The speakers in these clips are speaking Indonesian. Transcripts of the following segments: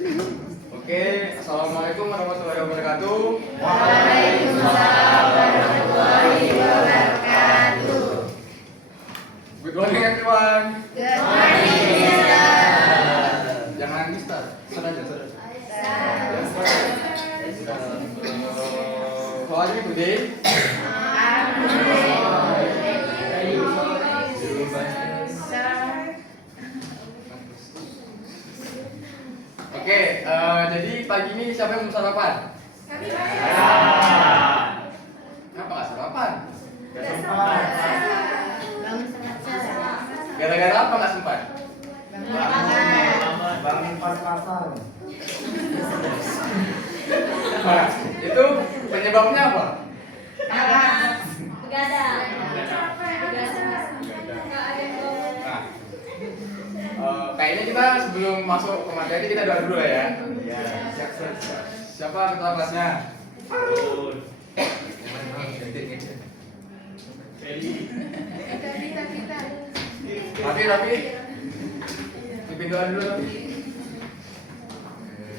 Oke, assalamualaikum warahmatullahi wabarakatuh. Waalaikumsalam warahmatullahi wabarakatuh. Good morning everyone. Good morning, Mister. Jangan Mister, saja. How are you today? Oke, jadi pagi ini siapa yang mau sarapan? Kenapa nggak sarapan? Bangun sempat. Gara-gara apa nggak sempat? Bangun pas-pasan. Nah, itu penyebabnya apa? Begadang. Nah, kayaknya kita sebelum masuk ke materi kita doa dulu lah ya. Ya. Siapa ketua kelasnya? Tapi pimpin doa dulu tapi.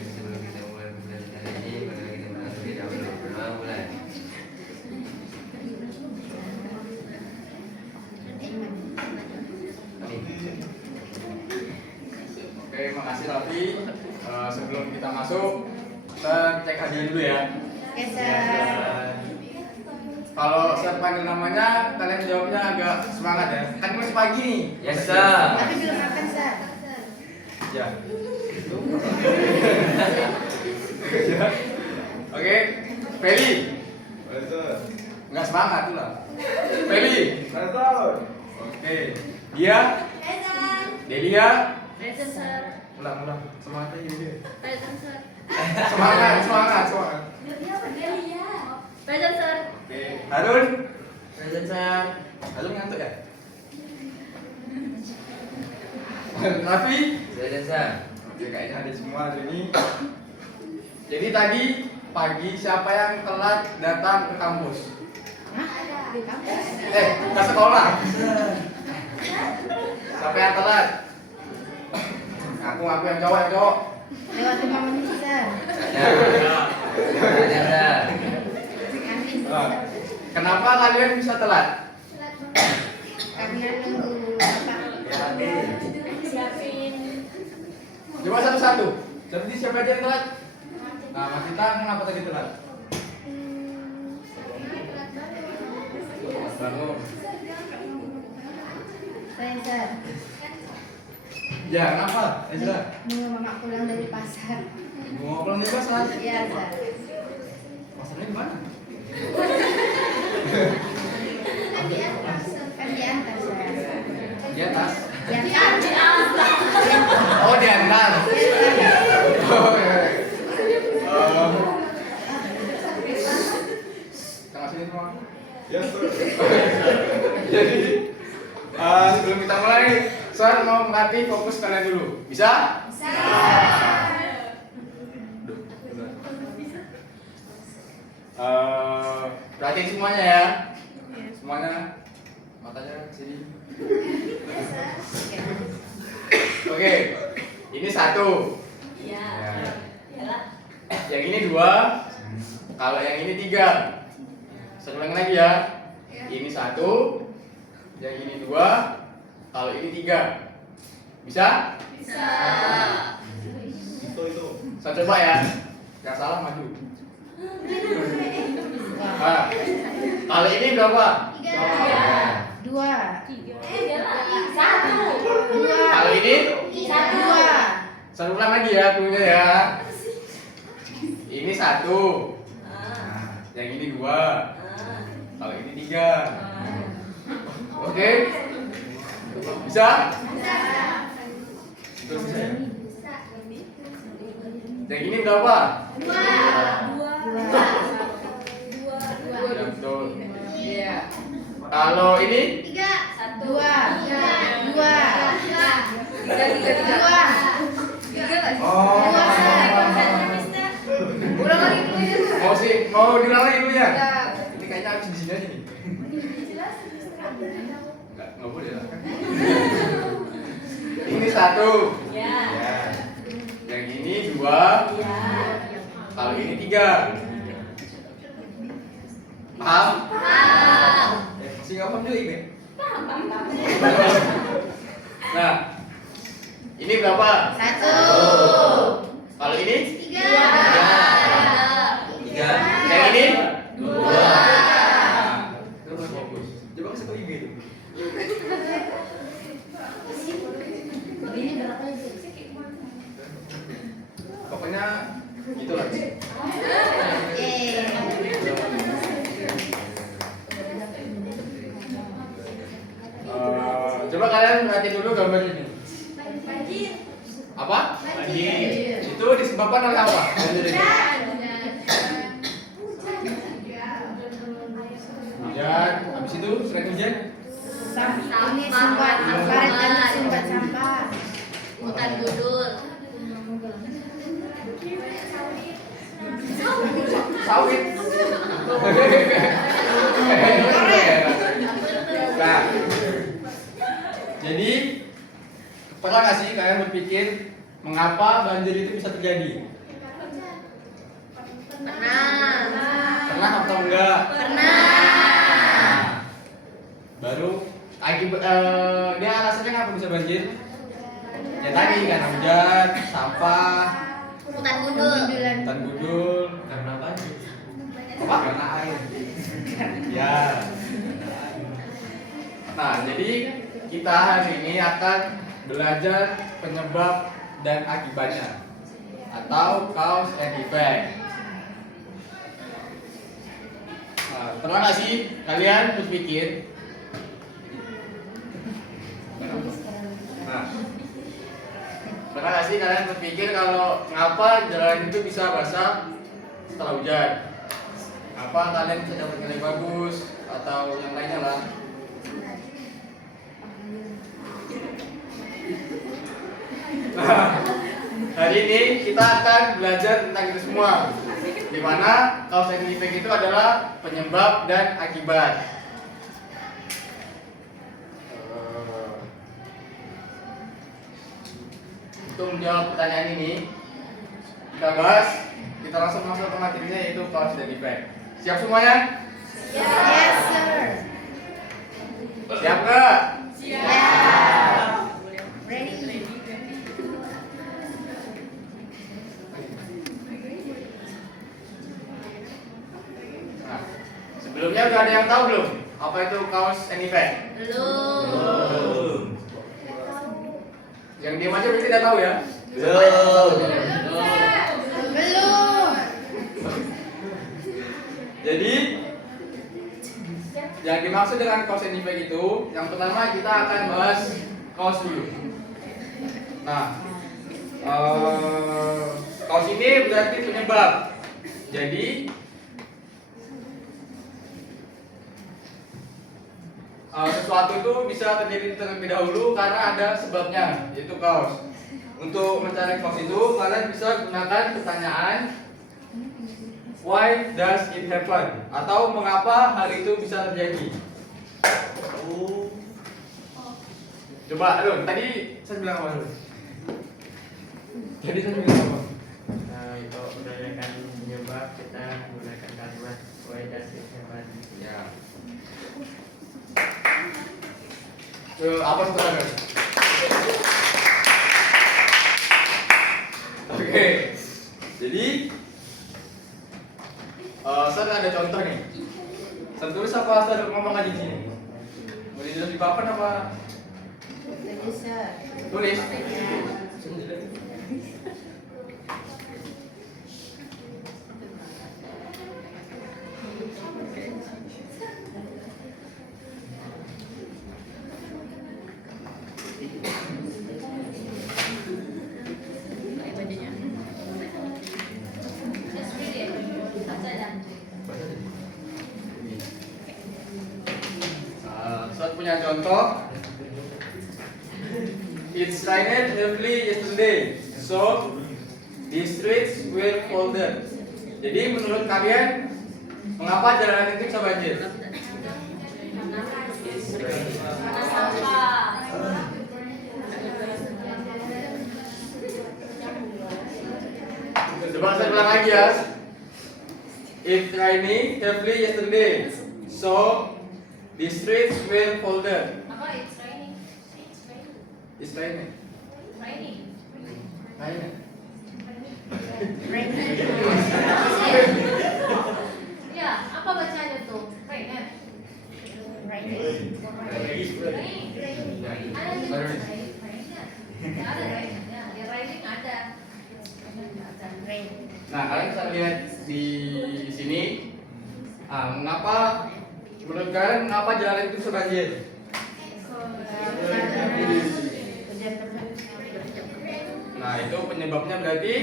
Sebelum kita mulai pembelajaran ini, mari kita mengakhiri dahulu berdoa mulai. Oke, makasih Raffi. Sebelum kita masuk, kita cek hadiah dulu ya. Oke, Sir. Kalau saya panggil namanya, kalian jawabnya agak semangat ya. Kan masih pagi nih. Yes, sir. Tapi belum makan, Sir. Ya. Ya. Oke, Feli. Nggak semangat tuh lah. Feli. Oke. Dia. Delia. Present, Sir. Ulang. Semangat aja dia. Present, Sir. Semangat. Present, Sir. Oke. Harun. Present, sir. Harun ngantuk ya? Raffi. Present, sir. Oke, kayaknya ada semua hari ini. Jadi tadi pagi siapa yang telat datang ke kampus? Di kampus. Ke sekolah. Siapa yang telat? Aku yang cowok. Lewat 5 menit, Sir. Present, sir. Kenapa kalian bisa telat? Karena nunggu Bapak. Siapin. Coba satu-satu. Jadi siapa aja yang telat? Nah, Mas Tita kenapa tadi telat? Bangun. Present, Sir. Ya, kenapa? Ezra. Nunggu Mama pulang dari pasar. Mau pulang dari pasar? Iya, Sir. Pasarnya di mana? Kan diantar, Sir. Di atas. Diantar. Oh, di atas. Oh, iya. Tengah sini semua. Jadi, sebelum kita mulai, saya mau melatih fokus kalian dulu. Bisa? Perhatiin semuanya ya. Semuanya matanya ke sini. Oke, ini 1. Iya. Yang ini 2. Kalau yang ini 3. Saya ulang lagi ya. Ini 1. Yang ini 2. Kalau ini 3. Bisa? Bisa. Itu. Saya coba ya. Yang salah maju. Nah, kalau ini berapa? 2. Kalau ini? 2. Saya ulang lagi ya punya ya. Ini 1. Yang ini 2. Kalau ini 3. Oke? Bisa? Terus bisa ya? Yang ini berapa? 2. Ya, betul. Kalau ini? 2. Oh. Mau diulang lagi dulu ya? Ini kayaknya habis di sini aja nih. Nggak boleh lah kan? Ini 1. Ya. Ya. Yang ini 2. 2, kalau ini 3. Paham? Masih nggak paham juga ini? Nah, ini berapa? 1. Kalau ini? 3. 3. Yang ini? 2. Coba kasih tau IG. Ini berapa sih? Pokoknya gitu lah. Coba kalian perhatiin dulu gambar ini. Apa? Banjir. Itu disebabkan oleh apa? Banjir ini. Hujan. Habis itu selain hujan? Ini sumbat karet dan sumbat sampah. Hutan gundul. Sawit. Nah, jadi pernah nggak sih kalian berpikir mengapa banjir itu bisa terjadi? Pernah. Pernah atau enggak? Pernah. Baru akibat dia alasannya kenapa bisa banjir? Ya tadi karena hujan, sampah, Hutan gundul. hutan gundul, Karena banjir. apa? Karena air. Ya. Nah, jadi kita hari ini akan belajar penyebab dan akibatnya atau cause and effect. Nah, pernah nggak sih kalian berpikir? Nah, pernah nggak sih kalian berpikir kalau ngapa jalan itu bisa basah setelah hujan? Apa kalian bisa dapat nilai bagus atau yang lainnya lah? Nah, hari ini kita akan belajar tentang itu semua, di mana cause and effect itu adalah penyebab dan akibat. Untuk menjawab pertanyaan ini, kita bahas, kita langsung masuk ke materinya yaitu cause and effect. Siap semuanya? Yes, sir. Siap nggak? Ready? Nah, sebelumnya udah ada yang tahu belum apa itu cause and effect? Belum. Yang diam aja berarti tidak tahu ya? Belum. Jadi yang dimaksud dengan cause and effect itu, yang pertama kita akan bahas cause dulu. Nah, cause ini berarti penyebab. Jadi sesuatu itu bisa terjadi terlebih dahulu karena ada sebabnya, yaitu cause. Untuk mencari cause itu kalian bisa gunakan pertanyaan why does it happen atau mengapa hal itu bisa terjadi. Coba dulu, tadi saya bilang apa dulu? Tadi saya bilang apa? Untuk menanyakan penyebab kita menggunakan kalimat why does it happen. Ya. Apa sebenarnya? Oke. Jadi saya ada contoh nih. Saya tulis apa saya ngomong aja di sini? Mau ditulis di papan apa? Tulis. Saya punya contoh. It's rained heavily yesterday, so the streets were flooded. Jadi menurut kalian mengapa jalanan itu bisa banjir? Karena sampah. Coba saya ulang lagi ya. It rainy heavily yesterday, so the streets were flooded. Apa? It's raining. It's raining. Raining. Raining. Ya, apa bacanya tuh? Raining. Raining. Ada di raining. Ada raining. Ya, raining ada. Nah, kalian bisa lihat di sini. Mengapa menurut kalian mengapa jalan itu sebanjir? Nah, itu penyebabnya berarti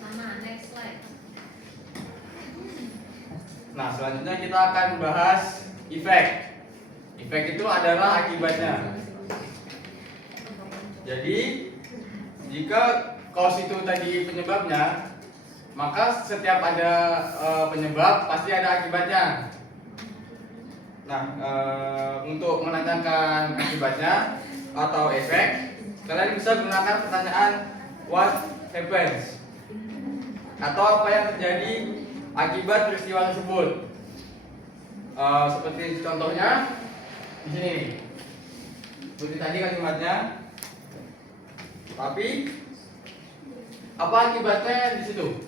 Sama, next slide. Nah, selanjutnya kita akan bahas efek. Efek itu adalah akibatnya. Jadi, jika cause itu tadi penyebabnya, maka setiap ada penyebab pasti ada akibatnya. Nah, untuk menanyakan akibatnya atau efek, kalian bisa gunakan pertanyaan what happens atau apa yang terjadi akibat peristiwa tersebut. Seperti contohnya di sini nih. Seperti tadi kalimatnya. Tapi apa akibatnya di situ?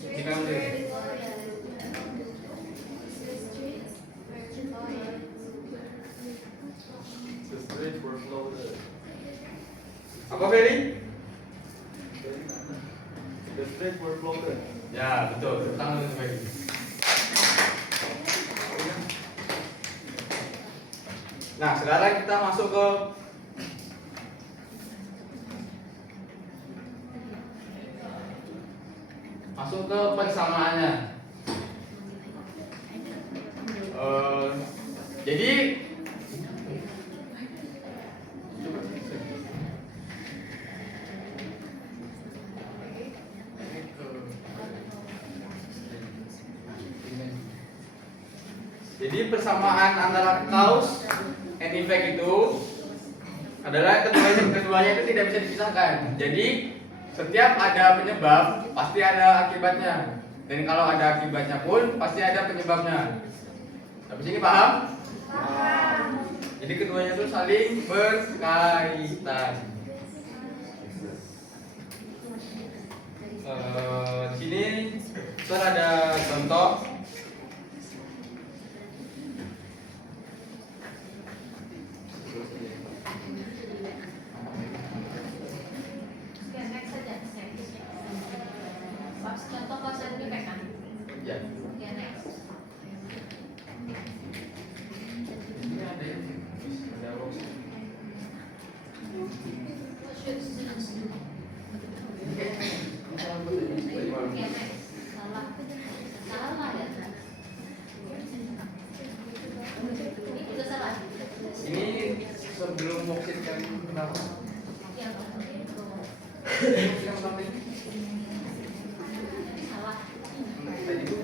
Jika melihat. Apa Feli? Ya betul, tepuk tangan untuk Feli. Nah, sekarang kita masuk ke persamaannya. Jadi persamaan antara cause and effect itu adalah keduanya itu tidak bisa dipisahkan. Jadi setiap ada penyebab pasti ada akibatnya, dan kalau ada akibatnya pun pasti ada penyebabnya. Sampai sini paham? Paham. Jadi keduanya itu saling berkaitan. Di sini ada contoh. Contoh cause and effect kan? Ya. Oke, next. Ini ada box. Oke, next. Salah. Salah ya. Ini juga salah. Ini sebelum moksit kan kenapa? Yang Yang sampai ini salah. tadi itu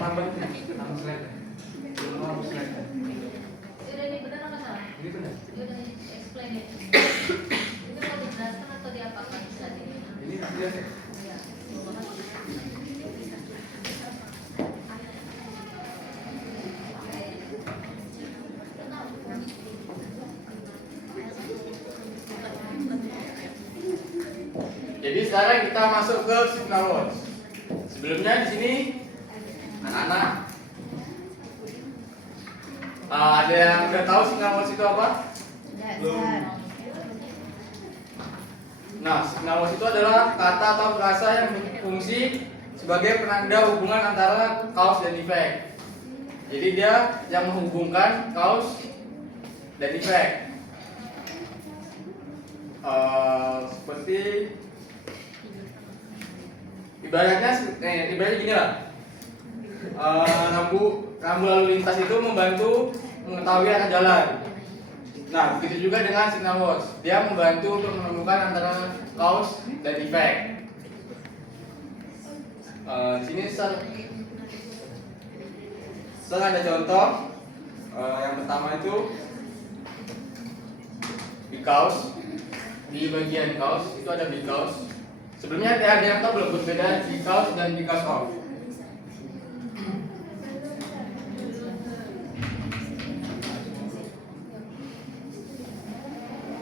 tambahnya tambah slide. Belum mau slide. Udah ini benar apa salah? Ini benar. Udah explain it. Ini mau dijelaskan atau diapakan tadi? Ini dia sih. Ya. Jadi sekarang kita masuk ke signal words. Sebelumnya di sini anak-anak ada yang udah tahu signal words itu apa? Nah, signal words itu adalah kata atau frasa yang berfungsi sebagai penanda hubungan antara cause dan effect. Jadi dia yang menghubungkan cause dan effect. Seperti ibaratnya gini lah. Rambu lalu lintas itu membantu mengetahui arah jalan. Nah, begitu juga dengan signal words. Dia membantu untuk menemukan antara cause dan effect. Di sini Sekarang ada contoh. Yang pertama itu because. Di bagian cause itu ada because. Sebelumnya ada yang tahu belum perbedaan because dan because of?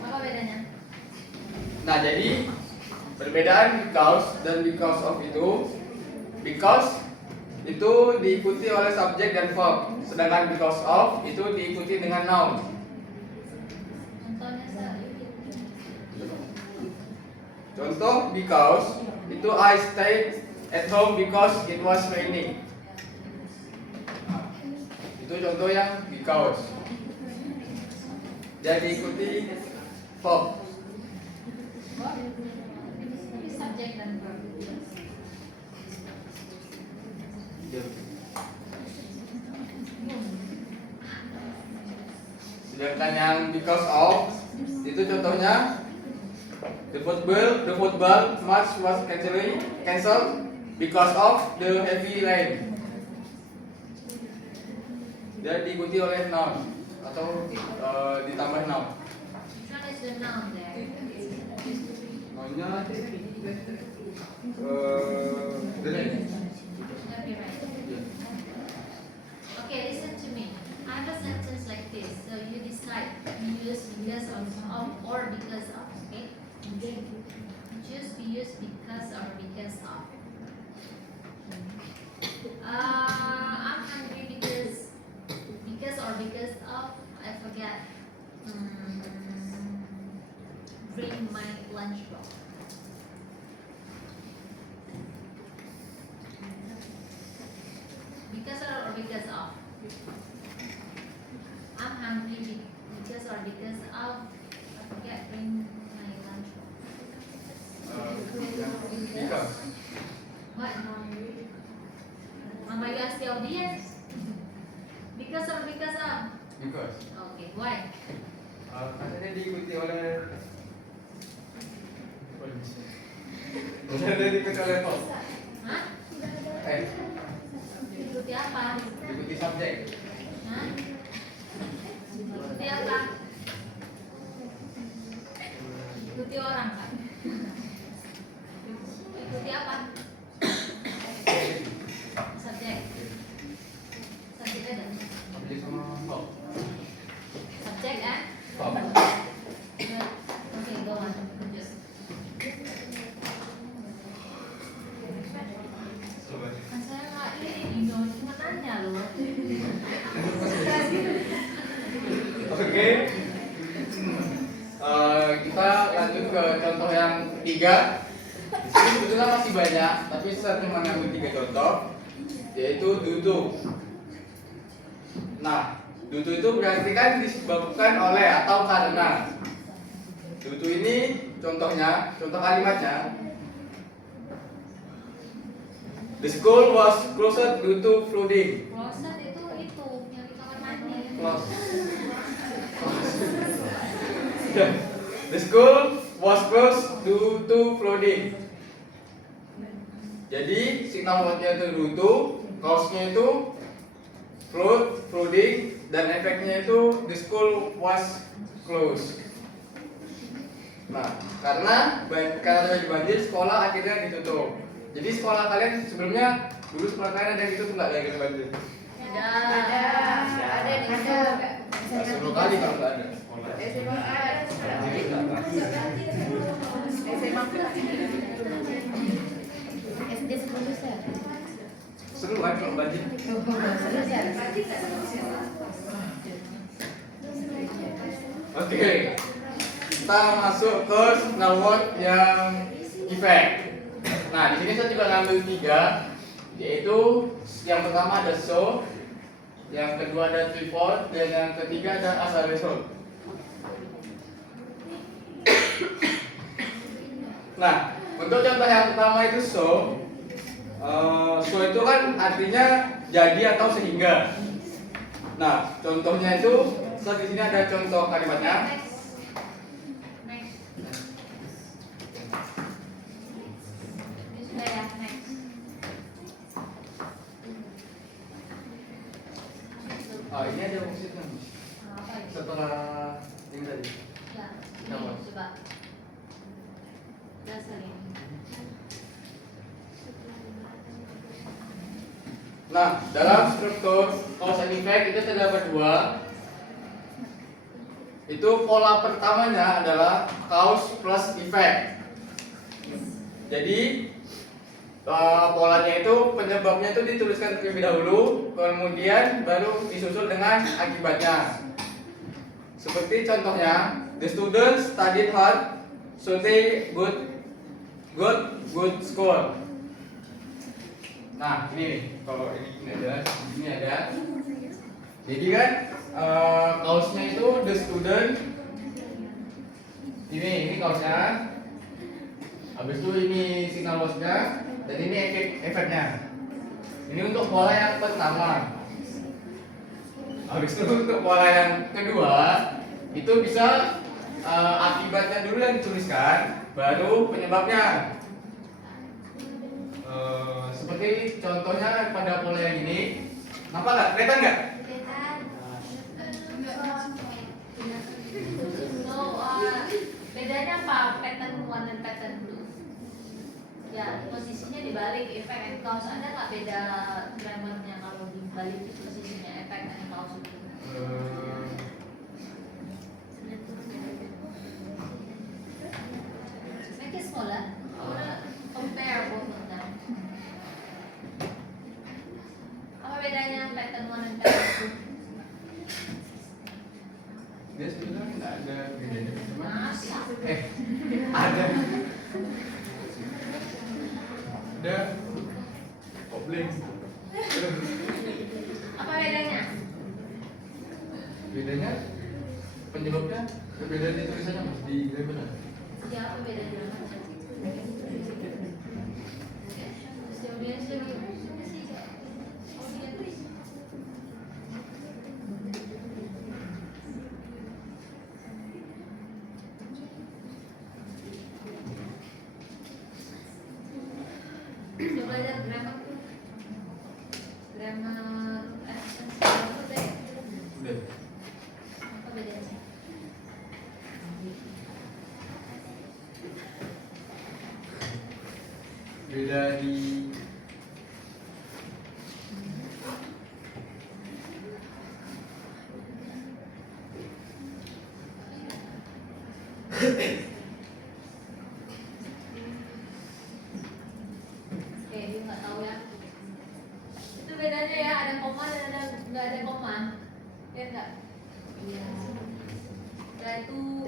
Apa bedanya? Nah, jadi perbedaan because dan because of itu, because itu diikuti oleh subjek dan verb, sedangkan because of itu diikuti dengan noun. Contohnya Contoh because itu I stayed at home because it was raining. Nah, itu contoh yang because. Dan diikuti verb. Tapi subjek dan verb. Sedangkan yang because of itu contohnya the football match was cancelled because of the heavy rain. Dan diikuti oleh noun atau ditambah noun. Which one is the noun there? Nounnya the rain. That'd be right. Okay, listen to me. I have a sentence like this. So you decide. You use because of or because of. Okay. Choose to use because or because of. I'm hungry because or because of. I forget. Bring my lunchbox. Because or because of. I'm hungry because or because of. I forget. Bring my lunchbox. Because. What? Mama, you are still there? Because or because of? Because. Okay, why? Katanya diikuti oleh diikuti oleh verb. Hah? Ikuti apa? Diikuti subjek. Hah? Ikuti apa? Ikuti orang kan? Ikuti apa? Subjek. Subjek ada? Subjek sama verb. Subjek kan? Verb. Oke, go on. Lanjut. Kan saya nggak ini dong, cuma tanya loh. Oke. Kita lanjut ke contoh yang ketiga. Di sini sebetulnya masih banyak, tapi saya cuma ngambil 3 contoh, yaitu dutu. Nah, dutu itu berarti kan disebabkan oleh atau karena. Dutu ini contohnya, contoh kalimatnya. The school was closed due to flooding. Closet itu yang di kamar mandi. Close. The school was closed due to flooding. Jadi signal wordnya itu due to, cause-nya itu flooding, dan efeknya itu the school was closed. Nah, karena terjadi banjir, sekolah akhirnya ditutup. Jadi sekolah kalian sebelumnya, dulu sekolah kalian ada yang ditutup nggak gara-gara banjir? Ada di situ. Nggak 10 kali kalau nggak ada. SMA ada. SD sebelum besar. Seru kan kalau banjir? Oke, kita masuk ke signal word yang efek. Nah, di sini saya juga ngambil 3, yaitu yang pertama ada so, yang kedua ada tripod, dan yang ketiga ada as a result. Nah, untuk contoh yang pertama itu so itu kan artinya jadi atau sehingga. Nah, contohnya itu, di sini ada contoh kalimatnya. Next. Sudah ya, next. Ini ada worksheetnya. Apa itu? Setelah ini tadi. Ya, ini Apa? coba. Dasar ini. Nah, dalam struktur cause and effect itu terdapat dua. Itu pola pertamanya adalah cause plus effect. Jadi polanya itu penyebabnya itu dituliskan terlebih dahulu, kemudian baru disusul dengan akibatnya. Seperti contohnya, the students studied hard, so they good score. Nah, ini nih, kalau ini ada. Jadi kan cause-nya itu the student. Ini cause-nya. Habis itu ini signal loss-nya dan ini efeknya. Ini untuk pola yang pertama. Habis itu untuk pola yang kedua itu bisa akibatnya dulu yang dituliskan, baru penyebabnya. Seperti contohnya pada pola yang ini, nampak nggak? Kelihatan nggak? So, bedanya apa pattern 1 dan pattern 2? Ya, posisinya dibalik effect and cause. Ada nggak beda grammarnya kalau dibalik posisinya effect and cause itu? Make it smaller. I wanna compare both of them. Apa bedanya pattern 1 dan pattern 2? Dia sebenarnya nggak ada bedanya, cuma Masa? ada kopling. Apa bedanya? Bedanya penyebabnya perbedaan di tulisannya mas di grammarnya. Ya, apa bedanya? Coba belajar grammar. Grammar absence apa deh? Udah. Apa bedanya? Beda di Oke, dia nggak tahu ya. Itu bedanya ya, ada koma dan ada nggak ada koma. Ya nggak? Iya. Ya itu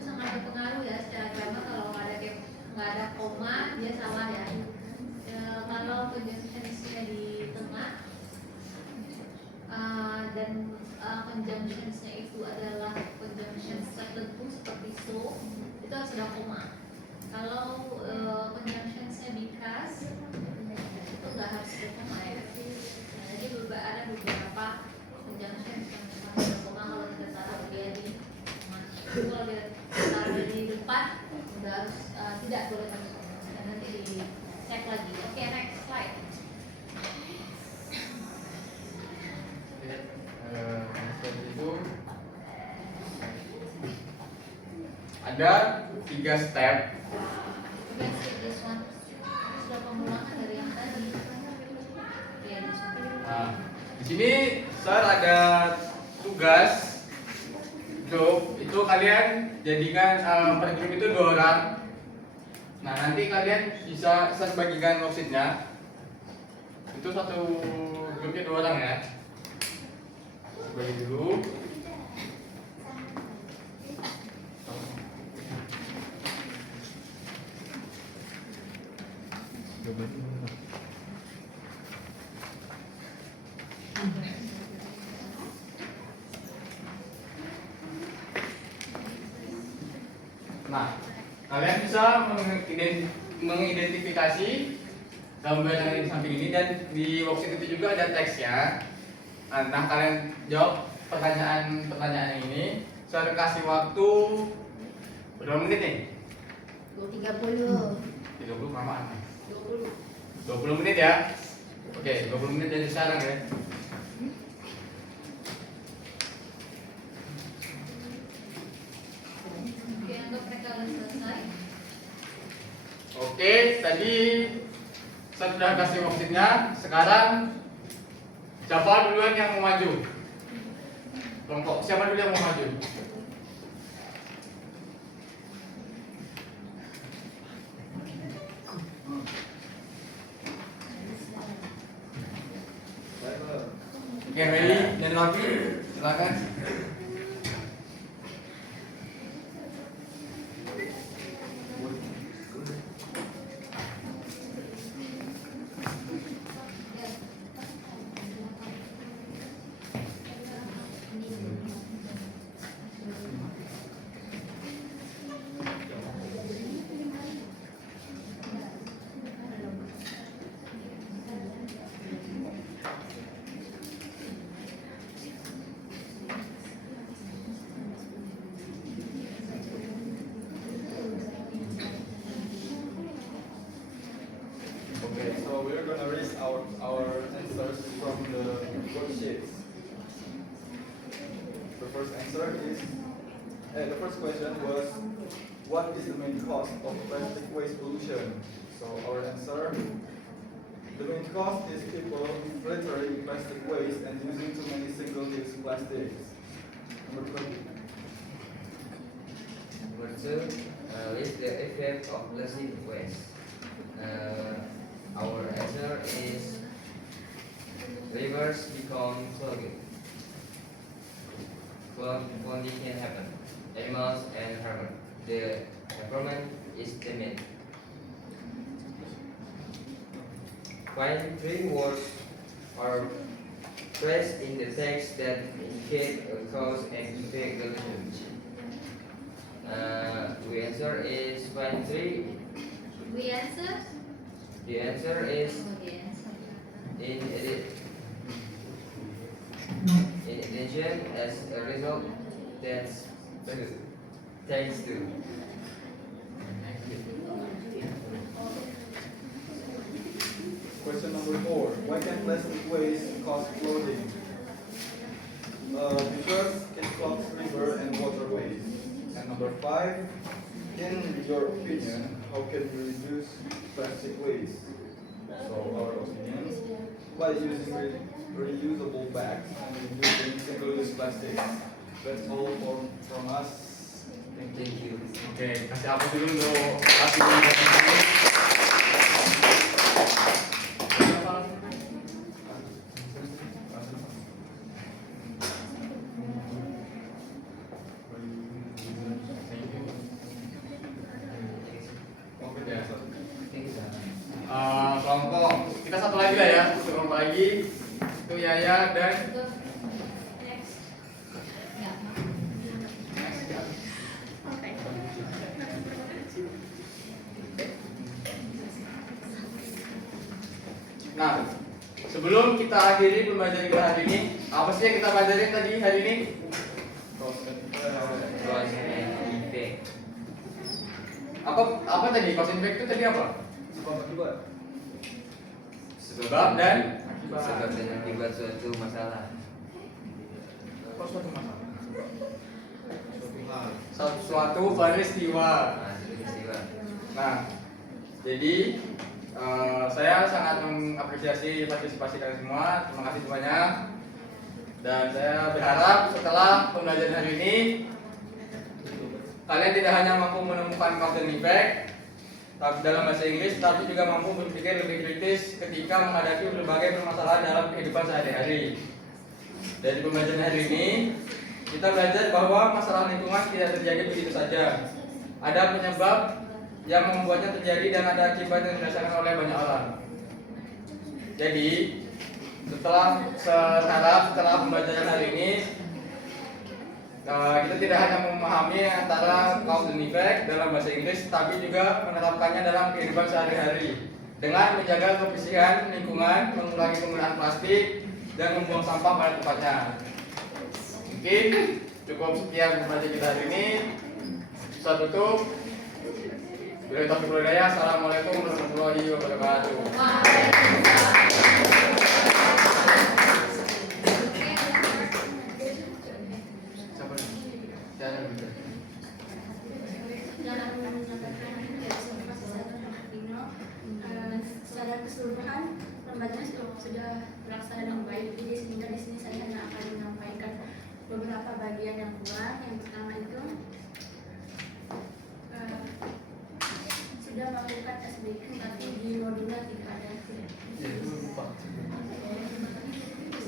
sangat berpengaruh ya secara grammar. Kalau nggak ada koma dia salah ya. Kalau conjunctionsnya di tengah dan conjunctionsnya itu adalah conjunctions tertentu seperti so, itu harus ada koma. Kalau conjunctionsnya because itu nggak harus ada koma ya. Nah, jadi ada beberapa conjunctions yang memang ada koma kalau kita taruh dia di tengah. Kalau dia taruh di depan udah harus tidak boleh harus koma. Dan nanti dicek lagi. Oke, next slide. seperti itu ada 3 step. Let's skip this one. Sudah pengulangan dari yang tadi. Oke, this one. Nah, di sini Sir ada tugas job itu kalian jadikan per grup itu 2 orang. Nah, nanti kalian bisa Sir bagikan worksheetnya. Itu satu grupnya 2 orang ya. Bagi dulu. Nah, kalian bisa mengidentifikasi gambar yang ada di samping ini dan di worksheet itu juga ada teksnya. Nah, kalian jawab pertanyaan ini. Saya kasih waktu berapa menit nih? 30. 30 kelamaan. 20. 20 menit ya. Oke, 20 menit dari sekarang ya. Oke, tadi saya sudah kasih worksheetnya. Sekarang siapa duluan yang mau maju? Kelompok siapa dulu yang mau maju? Oke, ready dan lagi, silakan. Okay, so we're gonna raise our answers from the worksheets. The first answer is, the first question was, what is the main cause of plastic waste pollution? So our answer, the main cause is people littering plastic waste and using too many single-use plastics. Number two. Number two, list the effect of plastic waste. Our answer is rivers become clogged. Clogging can happen. Animals and human. The environment is damaged. Fine 3 words are placed in the text that indicate a cause and effect relationship. The answer is fine 3. We answer. The answer is Oh, the answer. in addition as a result that's thanks to. Question number 4. Why can plastic waste cause flooding? Because it clogs river and waterways. And number 5. In your opinion, how can we reduce plastic waste? So our opinion, by using reusable bags and reducing single-use plastics. That's all from us. Thank you. Oke, kasih aku dulu untuk kasih ini. Kelompok kita satu lagi lah ya, satu kelompok lagi itu Yaya dan Next. nah sebelum kita akhiri pembelajaran kita hari ini, apa sih yang kita pelajarin tadi hari ini? Cause and effect. Apa tadi? Cause and effect itu tadi apa? Sebab dan akibat suatu masalah. Suatu peristiwa. Peristiwa. Nah, jadi saya sangat mengapresiasi partisipasi kalian semua. Terima kasih semuanya. Dan saya berharap setelah pembelajaran hari ini kalian tidak hanya mampu menemukan cause and effect dalam bahasa Inggris, tapi juga mampu berpikir lebih kritis ketika menghadapi berbagai permasalahan dalam kehidupan sehari-hari. Dari pembelajaran hari ini, kita belajar bahwa masalah lingkungan tidak terjadi begitu saja. Ada penyebab yang membuatnya terjadi dan ada akibat yang dirasakan oleh banyak orang. Jadi, setelah pembelajaran hari ini, kita tidak hanya memahami antara cause and effect dalam bahasa Inggris, tapi juga menerapkannya dalam kehidupan sehari-hari dengan menjaga kebersihan lingkungan, mengurangi penggunaan plastik, dan membuang sampah pada tempatnya. Mungkin cukup sekian pembelajaran kita hari ini. Saya tutup. Bila taufiq wal hidayah. Assalamualaikum warahmatullahi wabarakatuh. Jangan sudah terlaksana dengan baik. Jadi sehingga di sini saya hanya akan menyampaikan beberapa bagian yang kurang. Yang pertama itu sudah melakukan SBQ tapi di modulnya tidak ada.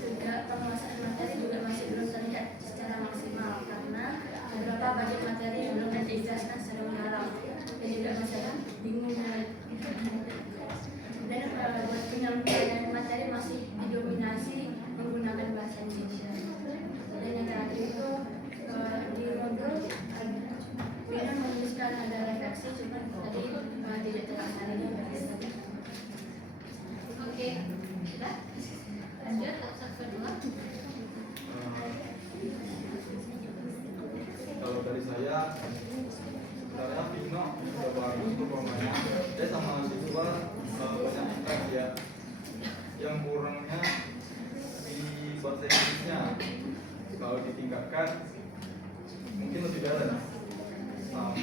Juga penguasaan materi juga masih belum terlihat secara maksimal karena beberapa bagian materi belum dijelaskan secara mendalam dan juga masalah bingung. Dan buat penyampaian materi masih didominasi menggunakan bahasa Indonesia. Dan yang terakhir itu di modul Bina menuliskan ada refleksi cuma tadi tidak terlaksana. Oke, sudah. Lanjut absen kedua. Kalau dari saya sebenarnya Pino sudah bagus performanya. Dia sama siswa banyak impact ya. Yang kurangnya di bahasa Inggrisnya. Kalau ditingkatkan mungkin lebih balance. Sama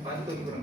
pantun kurang